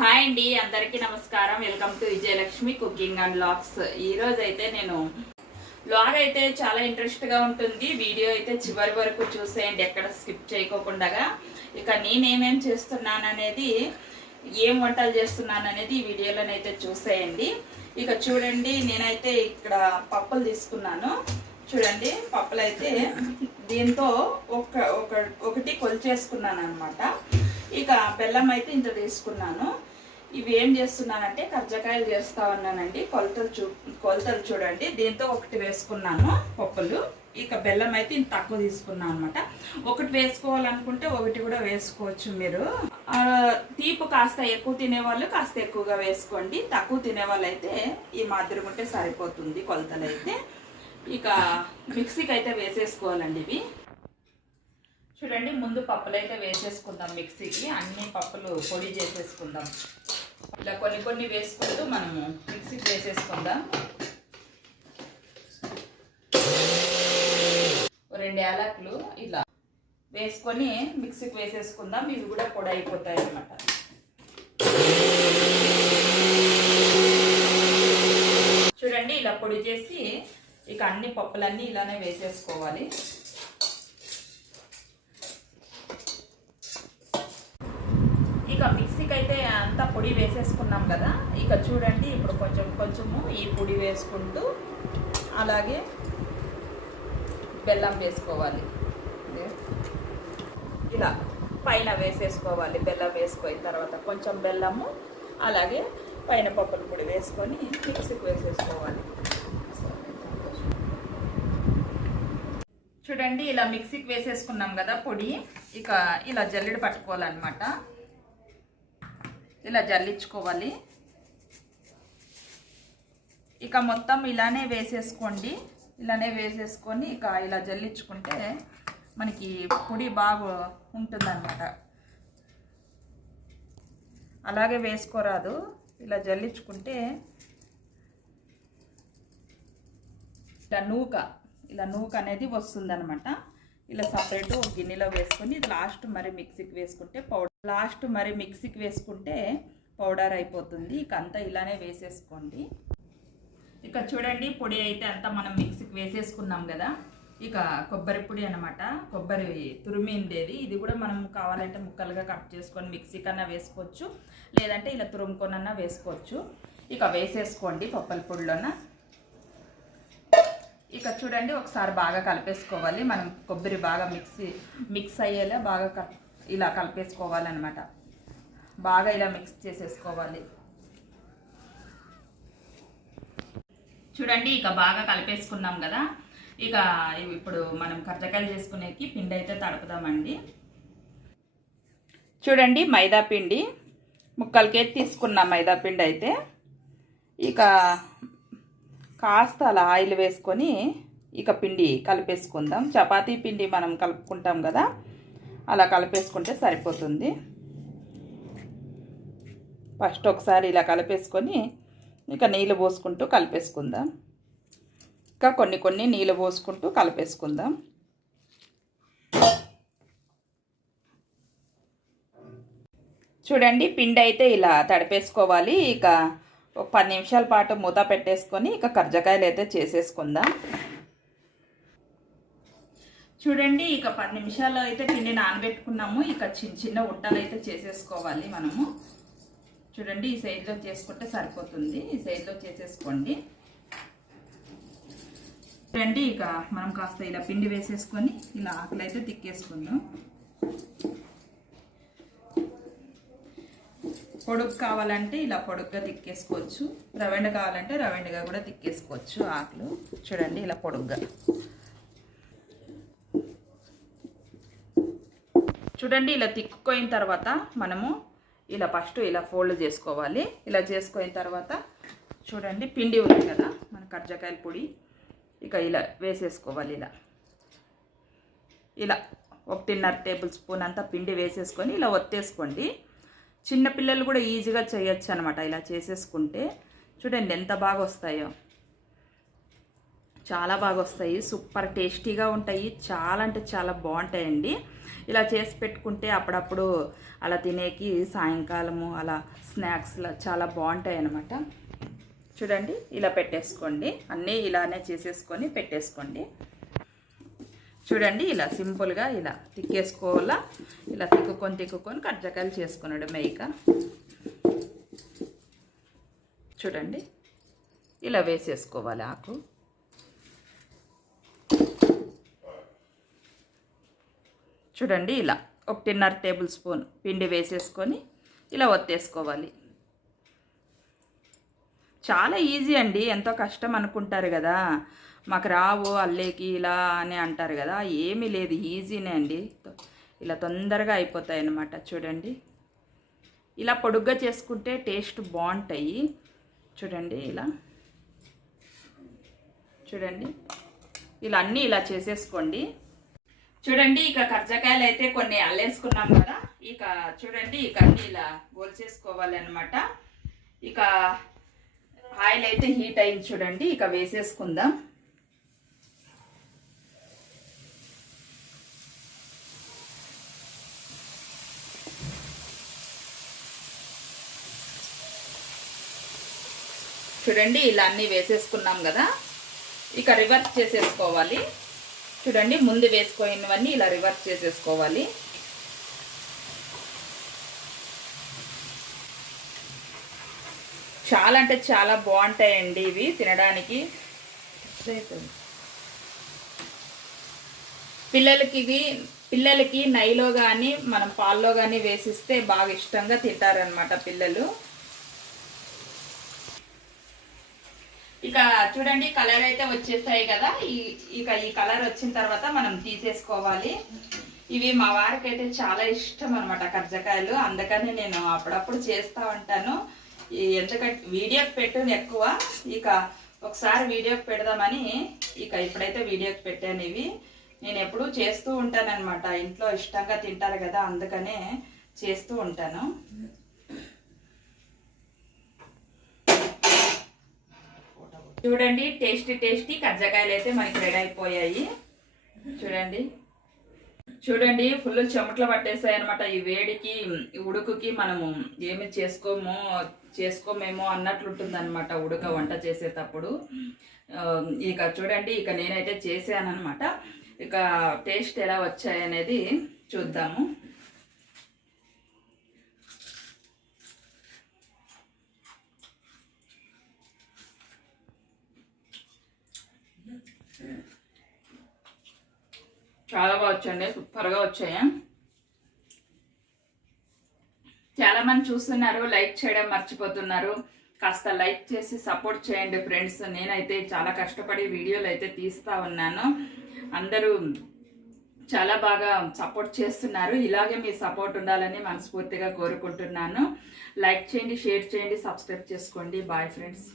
Hi అండి అందరికీ నమస్కారం. Welcome to Vijayalakshmi cooking and vlogs ఈ రోజు అయితే నేను లాగ్ అయితే చాలా ఇంట్రెస్ట్గా ఉంటుంది. వీడియో అయితే చివరి వరకు చూసేయండి ఎక్కడ స్కిప్ చేయకోకుండా ఇక నేనేమేం చేస్తున్నాను అనేది ఏం వంటలు చేస్తున్నాను అనేది ఈ వీడియోలోనైతే చూసేయండి. ఇక చూడండి నేనైతే ఇక్కడ పప్పులు తీసుకున్నాను. చూడండి పప్పులు అయితే దీంతో ఒక ఒక ఒకటి కొలిచేసుకున్నాను అనమాట ఇక బెల్లం అయితే ఇంత తీసుకున్నాను. ఇవి ఏం చేస్తున్నానంటే కర్జకాయలు చేస్తా ఉన్నానండి. కొలతలు చూ కొలతలు చూడండి. దీంతో ఒకటి వేసుకున్నాను పప్పులు. ఇక బెల్లం అయితే ఇంత తక్కువ తీసుకున్నాను అనమాట ఒకటి వేసుకోవాలనుకుంటే ఒకటి కూడా వేసుకోవచ్చు మీరు. తీపి కాస్త ఎక్కువ తినేవాళ్ళు కాస్త ఎక్కువగా వేసుకోండి. తక్కువ తినేవాళ్ళు అయితే ఈ మాదిరి ఉంటే సరిపోతుంది కొలతలు అయితే ఇక మిక్సీకి అయితే వేసేసుకోవాలండి ఇవి. చూడండి ముందు పప్పులు అయితే వేసేసుకుందాం మిక్సీకి. అన్ని పప్పులు పొడి చేసేసుకుందాం. ఇలా కొన్ని కొన్ని వేసుకుంటూ మనము మిక్సీకి వేసేసుకుందాం రెండు యాలకులు ఇలా వేసుకొని మిక్సీకి వేసేసుకుందాం ఇవి కూడా పొడి అయిపోతాయి అన్నమాట. చూడండి ఇలా పొడి చేసి ఇక అన్ని పప్పులన్నీ ఇలానే వేసేసుకోవాలి ఇక మిక్సీకి అయితే అంతా పొడి వేసేసుకున్నాం కదా ఇక చూడండి ఇప్పుడు కొంచెం కొంచెము ఈ పొడి వేసుకుంటూ అలాగే బెల్లం వేసుకోవాలి. ఇలా పైన వేసేసుకోవాలి బెల్లం వేసుకున్న తర్వాత కొంచెం బెల్లము అలాగే పైన పప్పుల పొడి వేసుకొని మిక్సీకి వేసేసుకోవాలి. చూడండి ఇలా మిక్సీకి వేసేసుకున్నాం కదా పొడి ఇక ఇలా జల్లెడ పట్టుకోవాలన్నమాట. ఇలా జల్లించుకోవాలి. ఇక మొత్తం ఇలానే వేసేసుకోండి. ఇలానే వేసేసుకొని ఇక ఇలా జల్లించుకుంటే మనకి పొడి బాగా ఉంటుందన్నమాట. అలాగే వేసుకోరాదు. ఇలా జల్లించుకుంటే ఇలా నూక ఇలా నూక అనేది వస్తుందన్నమాట. ఇలా సపరేట్ ఒక గిన్నెలో వేసుకొని ఇది లాస్ట్ మరి మిక్సీకి వేసుకుంటే పౌడర్. లాస్ట్ మరి మిక్సీకి వేసుకుంటే పౌడర్ అయిపోతుంది. ఇక అంతా ఇలానే వేసేసుకోండి. ఇక చూడండి పొడి అయితే అంతా మనం మిక్సీకి వేసేసుకున్నాం కదా. ఇక కొబ్బరి పొడి అనమాట కొబ్బరి తురిమిండేది ఇది కూడా మనం కావాలంటే ముక్కలుగా కట్ చేసుకొని మిక్సీ కన్నా వేసుకోవచ్చు. లేదంటే ఇలా తురుముకొనన్నా వేసుకోవచ్చు. ఇక వేసేసుకోండి పప్పల పొడిలోన. ఇక చూడండి ఒకసారి బాగా కలిపేసుకోవాలి. మనం కొబ్బరి బాగా మిక్సీ మిక్స్ అయ్యేలా బాగా కల్- ఇలా కలిపేసుకోవాలన్నమాట. బాగా ఇలా మిక్స్ చేసేసుకోవాలి. చూడండి ఇక బాగా కలిపేసుకున్నాం కదా. ఇక ఇప్పుడు మనం కర్జకాయలు చేసుకునేకి పిండి అయితే తడుపుదామండి. చూడండి మైదా పిండి. ముక్కలకే తీసుకున్న మైదా పిండి అయితే. ఇక కాస్త అలా ఆయిల్ వేసుకొని ఇక పిండి కలిపేసుకుందాం. చపాతీ పిండి మనం కలుపుకుంటాం కదా అలా కలిపేసుకుంటే సరిపోతుంది. ఫస్ట్ ఒకసారి ఇలా కలిపేసుకొని ఇక నీళ్ళు పోసుకుంటూ కలిపేసుకుందాం. ఇంకా కొన్ని కొన్ని నీళ్ళు పోసుకుంటూ కలిపేసుకుందాం. చూడండి పిండి అయితే ఇలా తడిపేసుకోవాలి. ఇక ఒక పది నిమిషాల పాటు మూత పెట్టేసుకొని ఇక కర్జకాయలు అయితే చేసేసుకుందాం. చూడండి ఇక పది నిమిషాలు అయితే పిండి నానబెట్టుకున్నాము. ఇక చిన్న చిన్న ఉట్టలు అయితే చేసేసుకోవాలి మనము. చూడండి ఈ సైజులో చేసుకుంటే సరిపోతుంది. ఈ సైజులో చేసేసుకోండి. చూడండి ఇక మనం కాస్త ఇలా పిండి వేసేసుకొని ఇలా ఆకులు అయితే తిక్కేసుకుందాం. పొడుగు కావాలంటే ఇలా పొడుగ్గా తిక్కేసుకోవచ్చు. రవెండ కావాలంటే రవెండగా కూడా తిక్కేసుకోవచ్చు ఆకులు. చూడండి ఇలా పొడుగ్గా. చూడండి ఇలా తిక్కుపోయిన తర్వాత మనము ఇలా ఫస్ట్ ఇలా ఫోల్డ్ చేసుకోవాలి. ఇలా చేసుకున్న తర్వాత చూడండి పిండి ఉంది కదా మన కర్జకాయల పొడి. ఇక ఇలా వేసేసుకోవాలి ఇలా. ఇలా ఒకటిన్నర టేబుల్ స్పూన్ అంతా పిండి వేసేసుకొని ఇలా ఒత్తేసుకోండి. చిన్నపిల్లలు కూడా ఈజీగా చేయొచ్చు అనమాట ఇలా చేసేసుకుంటే చూడండి ఎంత బాగా వస్తాయో. చాలా బాగా వస్తాయి. సూపర్ టేస్టీగా ఉంటాయి. చాలా అంటే చాలా బాగుంటాయండి. ఇలా చేసి పెట్టుకుంటే అప్పుడప్పుడు అలా తినేకి సాయంకాలము అలా స్నాక్స్లో చాలా బాగుంటాయి అన్నమాట చూడండి ఇలా పెట్టేసుకోండి. అన్నీ ఇలానే చేసేసుకొని పెట్టేసుకోండి. చూడండి ఇలా సింపుల్గా ఇలా తిక్కేసుకోవాలా? ఇలా తిక్కుకొని తిక్కుకొని కజ్జకాయలు చేసుకున్నాడు మేక. చూడండి ఇలా వేసేసుకోవాలి ఆకు. చూడండి ఇలా ఒకటిన్నర టేబుల్ స్పూన్ పిండి వేసేసుకొని ఇలా ఒత్తేసుకోవాలి. చాలా ఈజీ అండి ఎంతో కష్టం అనుకుంటారు కదా. మాకు రావు అల్లేకి ఇలా అని అంటారు కదా ఏమీ లేదు ఈజీనే అండి. ఇలా తొందరగా అయిపోతాయి అన్నమాట చూడండి. ఇలా పొడుగ్గా చేసుకుంటే టేస్ట్ బాగుంటాయి. చూడండి ఇలా. చూడండి. ఇలా అన్నీ ఇలా చేసేసుకోండి. చూడండి ఇక కర్జకాయలు అయితే కొన్ని అల్లేసుకున్నాం కదా ఇక చూడండి ఇక అన్ని ఇలా గోల్చేసుకోవాలన్నమాట ఇక ఆయిల్ అయితే హీట్ అయింది చూడండి ఇక వేసేసుకుందాం. చూడండి ఇలా అన్నీ వేసేసుకున్నాం కదా. ఇక రివర్స్ చేసేసుకోవాలి. చూడండి ముందు వేసుకోయినవన్నీ ఇలా రివర్స్ చేసేసుకోవాలి. చాలా అంటే చాలా బాగుంటాయండి ఇవి తినడానికి. పిల్లలకి ఇవి పిల్లలకి నైలో కానీ మనం పాల్లో కానీ వేసిస్తే బాగా ఇష్టంగా తింటారనమాట పిల్లలు. ఇక చూడండి కలర్ అయితే వచ్చేసాయి కదా. ఈ ఇక ఈ కలర్ వచ్చిన తర్వాత మనం తీసేసుకోవాలి. ఇవి మా వారికి అయితే చాలా ఇష్టం అనమాట కర్జకాయలు. అందుకని నేను అప్పుడప్పుడు చేస్తూ ఉంటాను. ఎందుకంటే వీడియోకి పెట్టాను ఎక్కువ. ఇక ఒకసారి వీడియోకి పెడదామని ఇక ఇప్పుడైతే వీడియోకి పెట్టాను ఇవి. నేను ఎప్పుడూ చేస్తూ ఉంటానన్నమాట. ఇంట్లో ఇష్టంగా తింటారు కదా అందుకనే చేస్తూ ఉంటాను. చూడండి టేస్టీ టేస్టీ కజ్జకాయలు అయితే మనకి రెడీ అయిపోయాయి. చూడండి. చూడండి ఫుల్ చెమట్లు పట్టేసాయి అనమాట ఈ వేడికి ఉడుకుకి మనము ఏమి చేసుకోమో చేసుకోమేమో అన్నట్లుంటుంది అనమాట ఉడక వంట చేసేటప్పుడు. ఇక చూడండి ఇక నేనైతే చేసాను అనమాట ఇక టేస్ట్ ఎలా వచ్చాయి అనేది చూద్దాము. చాలా బాగా వచ్చండి సూపర్గా వచ్చాయి. చాలా మంది చూస్తున్నారు లైక్ చేయడం మర్చిపోతున్నారు. కాస్త లైక్ చేసి సపోర్ట్ చేయండి ఫ్రెండ్స్. నేనైతే చాలా కష్టపడి వీడియోలు అయితే తీస్తా ఉన్నాను. అందరూ చాలా బాగా సపోర్ట్ చేస్తున్నారు. ఇలాగే మీ సపోర్ట్ ఉండాలని మనస్ఫూర్తిగా కోరుకుంటున్నాను. లైక్ చేయండి షేర్ చేయండి సబ్స్క్రైబ్ చేసుకోండి. Bye friends.